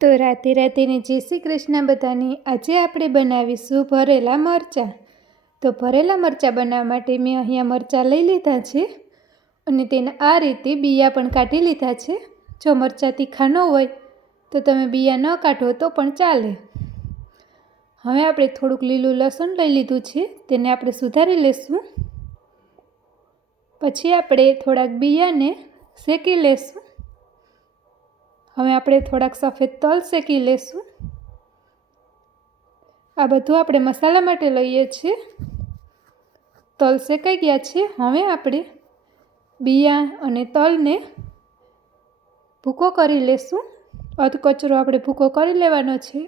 તો રાતે રાતેને જય શ્રી કૃષ્ણ બધાની। આજે આપણે બનાવીશું ભરેલા મરચાં। તો ભરેલા મરચાં બનાવવા માટે મેં અહીંયા મરચાં લઈ લીધા છે અને તેના આ રીતે બિયા પણ કાઢી લીધા છે। જો મરચાં તીખા ન હોય તો તમે બિયા ન કાઢો તો પણ ચાલે। હવે આપણે થોડુંક લીલું લસણ લઈ લીધું છે, તેને આપણે સુધારી લેશું। પછી આપણે થોડાક બિયાને શેકી લેશું। હવે આપણે થોડાક સફેદ તલ શેકી લેશું। આ બધું આપણે મસાલા માટે લઈએ છીએ। તલ શેકાઈ ગયા છે। હવે આપણે બિયા અને તલને ભૂકો કરી લેશું। અધકચરો આપણે ભૂકો કરી લેવાનો છે।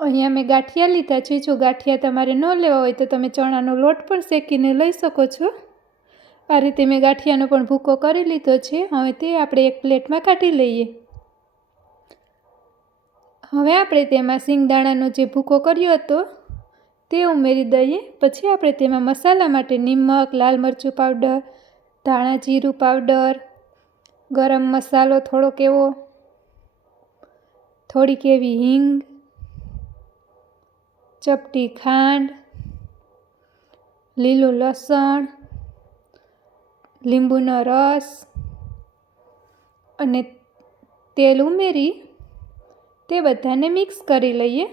અહીંયા મેં ગાંઠિયા લીધા છે। જો ગાંઠિયા તમારે ન લેવા હોય તો તમે ચણાનો લોટ પણ શેકીને લઈ શકો છો। આ રીતે મેં ગાંઠિયાનો પણ ભૂકો કરી લીધો છે। હવે તે આપણે એક પ્લેટમાં કાઢી લઈએ। હવે આપણે તેમાં સિંગદાણાનો જે ભૂકો કર્યો હતો તે ઉમેરી દઈએ। પછી આપણે તેમાં મસાલા માટે નિમક, લાલ મરચું પાવડર, ધાણા જીરું પાવડર, ગરમ મસાલો થોડોક એવો, થોડીક એવી હિંગ, ચપટી ખાંડ, લીલું લસણ, લીંબુનો રસ અને તેલ ઉમેરી તે બધાને મિક્સ કરી લઈએ।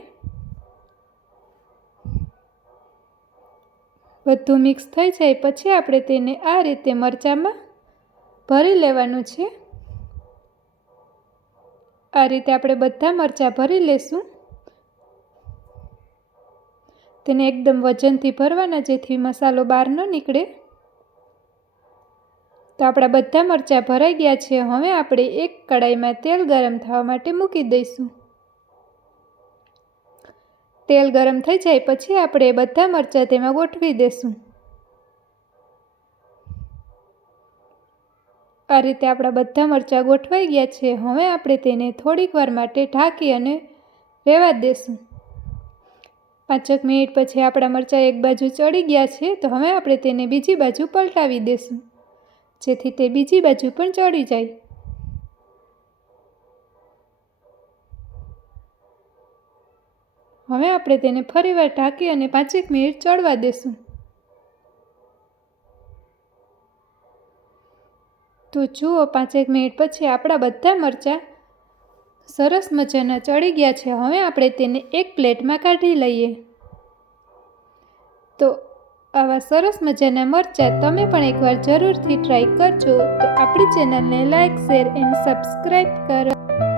બધું મિક્સ થઈ જાય પછી આપણે તેને આ રીતે મરચાંમાં ભરી લેવાનું છે। આ રીતે આપણે બધા મરચાં ભરી લેશું। તેને એકદમ વજનથી ભરવાના જેથી મસાલો બહાર ન નીકળે। તો આપણા બધા મરચાં ભરાઈ ગયા છે। હવે આપણે એક કડાઈમાં તેલ ગરમ થવા માટે મૂકી દઈશું। તેલ ગરમ થઈ જાય પછી આપણે બધા મરચાં તેમાં ગોઠવી દેશું। આ રીતે આપણા બધા મરચાં ગોઠવાઈ ગયા છે। હવે આપણે તેને થોડીક વાર માટે ઢાંકી અને રહેવા દેશું। 5 મિનિટ પછી આપણા મરચાં એક બાજુ ચડી ગયા છે, તો હવે આપણે તેને બીજી બાજુ પલટાવી દેશું જેથી તે બીજી બાજુ પણ ચડી જાય। હવે આપણે તેને ફરીવાર ઢાંકી અને 5 મિનિટ ચડવા દેશું। તો જુઓ 5 મિનિટ પછી આપણા બધા મરચાં સરસ મજાના ચડી ગયા છે। હવે આપણે તેને એક પ્લેટમાં કાઢી લઈએ। તો આવા સરસ મજાના મરચાં તમે પણ એકવાર જરૂરથી ટ્રાય કરજો। તો આપણી ચેનલને લાઈક, શેર એન્ડ સબસ્ક્રાઈબ કરો।